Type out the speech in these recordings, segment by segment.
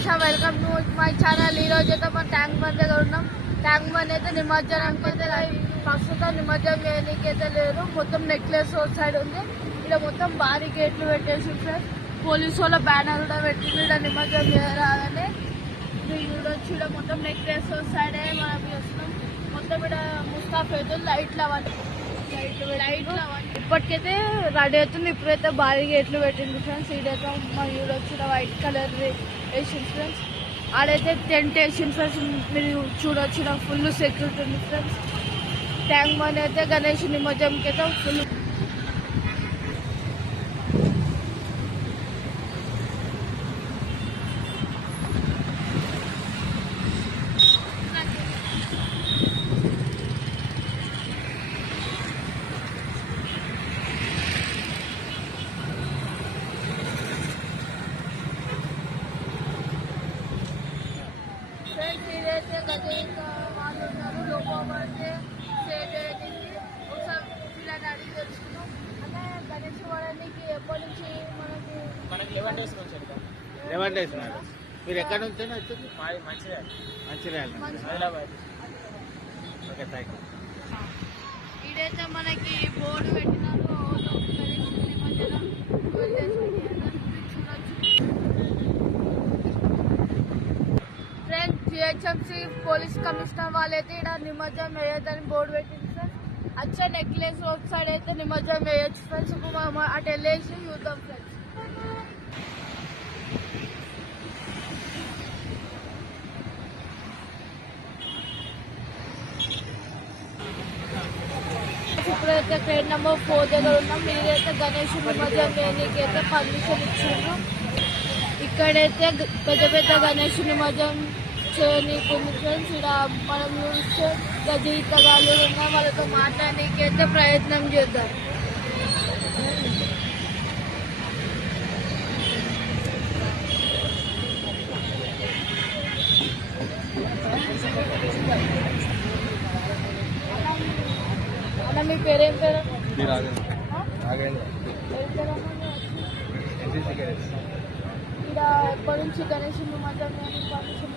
Ganesh, welcome to my channel. ఈ రోజు అయితే మనం ట్యాంక్ బండ్ దగ్గర ఉన్నాం. ట్యాంక్ బండ్ అయితే నిమజ్జనానికి అయితే ప్రస్తుతం నిమజ్జనం చేయడానికి అయితే లేదు. మొత్తం నెక్లెస్ రోడ్ సైడ్ ఉంది. ఇక్కడ మొత్తం భారీ గేట్లు పెట్టేసి పోలీసు వాళ్ళ బ్యానర్ కూడా పెట్టి ఇక్కడ నిమజ్జనం చేయరాదని చూడొచ్చు. ఇక్కడ మొత్తం నెక్లెస్ రోడ్ సైడే మనం చేస్తున్నాం. మొత్తం ఇక్కడ ముస్తాఫ్ లైట్లు అవన్నీ ఇప్పటికైతే రెడీ అవుతుంది. ఇప్పుడైతే భారీ గేట్లు పెట్టింది ఫ్రెండ్స్. ఈడైతే మా చూడొచ్చు వైట్ కలర్ వేసింది ఫ్రెండ్స్. ఆడైతే టెంట్ వేసింది ఫ్రెండ్స్. మీరు చూడొచ్చు ఫుల్ సెక్యూరిటీ ఉంది ఫ్రెండ్స్. ట్యాంక్ బండ్ అయితే గణేష్ నిమజ్జనంకి అయితే ఫుల్ వాళ్ళు ఉన్నారు. లోపడితే స్టేట్ అయ్యింది. ఒకసారి పిల్లలు అడిగి తెలుసుకున్నాం. అంటే గణేష్ వాడడానికి ఎప్పటి నుంచి మనకి 11 days నుంచి 11 days మేడం. మీరు ఎక్కడ నుంచి వచ్చింది? Mancherial Hyderabad. Okay, thank you. ఇదైతే మనకి బోర్డు పెట్టినారు. గణేష్ నిమజ్జనం ఫ్రెండ్స్. జిహెచ్ఎంసీ పోలీస్ కమిషనర్ వాళ్ళైతే ఇక్కడ నిమజ్జనం వేయొద్దని బోర్డు పెట్టింది ఫ్రెండ్స్. అచ్చా నెక్లెస్ రోడ్ సైడ్ అయితే నిమజ్జనం వేయొచ్చు ఫ్రెండ్స్. ఇప్పుడు మనం అటు వెళ్ళేసి చూద్దాం ఫ్రెండ్స్. ఇప్పుడైతే ట్రైన్ నెంబర్ 4 దగ్గర ఉన్నాం. మీరైతే గణేష్ నిమజ్జనం వేయడానికి అయితే పర్మిషన్ ఇచ్చిండ్రు. ఇక్కడైతే పెద్ద పెద్ద గణేష్ నిమజ్జనం చేయనీకి ఉంది ఫ్రెండ్స్. ఇక్కడ మనం చూస్తే గజయితగాళ్ళు ఉన్నాయి. వాళ్ళతో మాట్లాడడానికి అయితే ప్రయత్నం చేద్దాం. అన్న మీ పేరేం పేరు? ఇక్కడ ఎప్పటి నుంచి గణేష్ నిమజ్జనం పర్మిషన్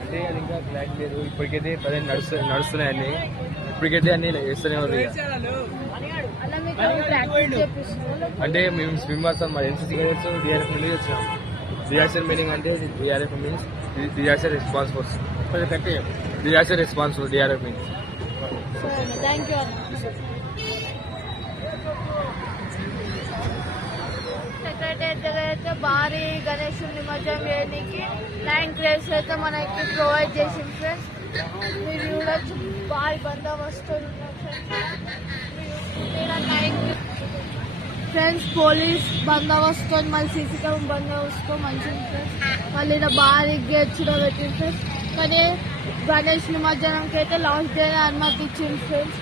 అంటే అది ఇంకా క్లారిటీ లేదు. ఇప్పటికైతే పదే నడుస్తున్నాయని ఇప్పటికైతే అన్ని వేస్తూనే ఉంది. అంటే మేము స్విమ్మర్స్ మా ఎన్సీసీ క్యాడెట్స్ డిఆర్ఎఫ్ నుండి వచ్చినాం. డిజాస్టర్ మీనింగ్ అంటే DRF means disaster response force. Disaster response force DRF means. Thank you. అయితే భారీ గణేష్ నిమజ్జనం చేయడానికి ట్యాంక్ రేస్ అయితే మనకి ప్రొవైడ్ చేసింది ఫ్రెండ్స్. మీరు చూడొచ్చు భారీ బందోబస్తు ఫ్రెండ్స్. పోలీస్ బందోబస్తు మళ్ళీ సీసీ కెమెరా బందోబస్తు మంచిది ఫ్రెండ్స్. మళ్ళీ ఇక్కడ భారీ గేట్స్ కూడా పెట్టింది ఫ్రెండ్స్. కానీ గణేష్ నిమజ్జనంకి అయితే లాస్ట్ డే అనుమతి ఇచ్చింది ఫ్రెండ్స్.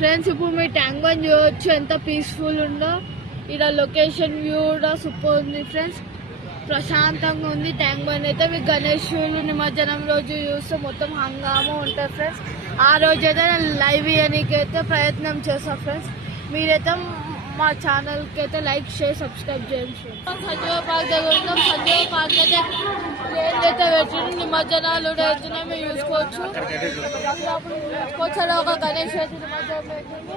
ఫ్రెండ్స్ ఇప్పుడు మీ ట్యాంక్ బండ్ చూడవచ్చు ఎంత పీస్ఫుల్ ఉందో. ఇక్కడ లొకేషన్ వ్యూ కూడా సూపర్ ఉంది ఫ్రెండ్స్. ప్రశాంతంగా ఉంది ట్యాంక్ బండ్ అయితే. మీకు గణేశులు నిమజ్జనం రోజు చూస్తే మొత్తం హంగామా ఉంటుంది ఫ్రెండ్స్. ఆ రోజు అయితే లైవ్ ఇయడానికి అయితే ప్రయత్నం చేస్తాం ఫ్రెండ్స్. మీరైతే మా ఛానల్కి అయితే లైక్ షేర్ సబ్స్క్రైబ్ చేయండి ఫ్రెండ్స్. సంజీవ పార్క్ దగ్గర ఉన్నాం. సంజీవ పార్క్ అయితే ఏదైతే పెట్టిన నిమజ్జనాలు అవుతున్నాయి మీరు చూసుకోవచ్చు. చూసుకోవచ్చు ఒక గణేష్ అయితే నిమజ్జనం పెట్టింది.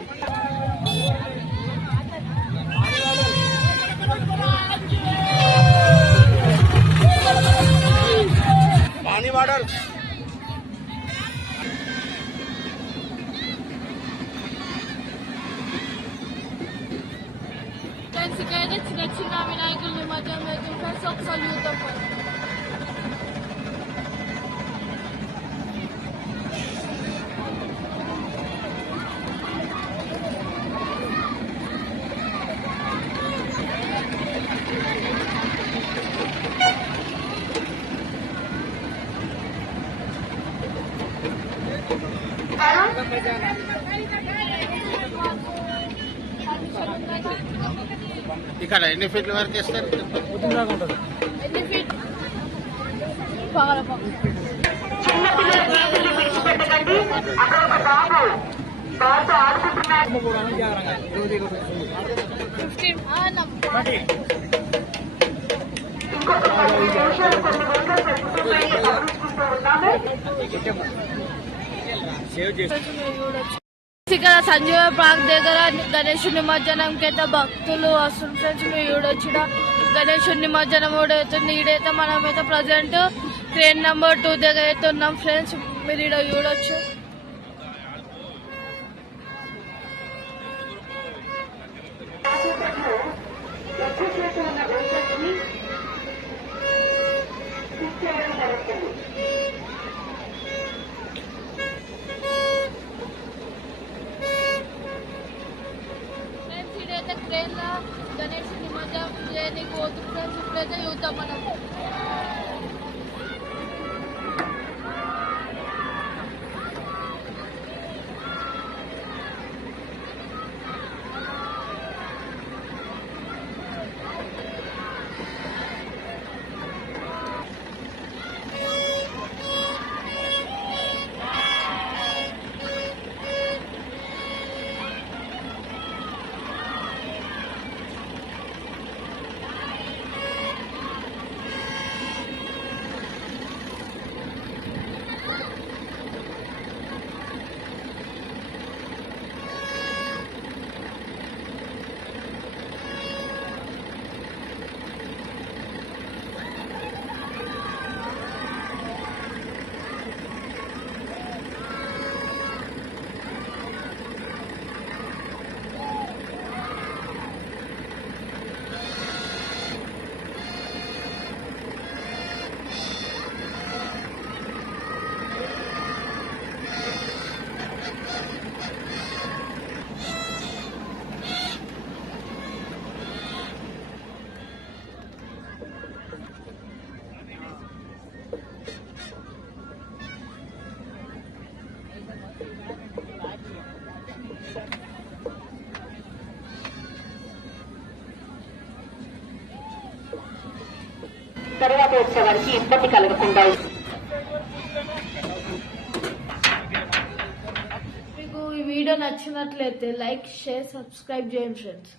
ఫ్రెండ్స్ ఇక్కడైతే చిన్న చిన్న వినాయకులు నిమజ్జనం పెట్టింది ఫ్రెండ్స్. ఒకసారి చూద్దాం ఫ్రెండ్స్. ఇక్కడ ఎన్ని ఫీట్ల వరకు వేస్తారు? ఎన్ని ఫీట్? సేవ్ చేసి ఇక్కడ సంజీవ పార్క్ దగ్గర గణేష్ నిమజ్జనంకి అయితే భక్తులు వస్తుంది ఫ్రెండ్స్. మీరు చూడొచ్చు గణేష్ నిమజ్జనం కూడా అవుతుంది. ఈడైతే మనమైతే ప్రజెంట్ ట్రైన్ నెంబర్ 2 దగ్గర అయితే ఉన్నాం ఫ్రెండ్స్. మీరు ఇక్కడ చూడొచ్చు. ఇదైతే ట్రైన్ లో గణేష్ నిమజ్జనం చేయడానికి పోతుంది ఫ్రెండ్స్. ఇప్పుడైతే చూద్దాం మనం. తర్వాత వచ్చే వారికి ఇబ్బంది కలగకుండా. మీకు ఈ వీడియో నచ్చినట్లయితే లైక్, షేర్, సబ్స్క్రైబ్ చేయండి ఫ్రెండ్స్.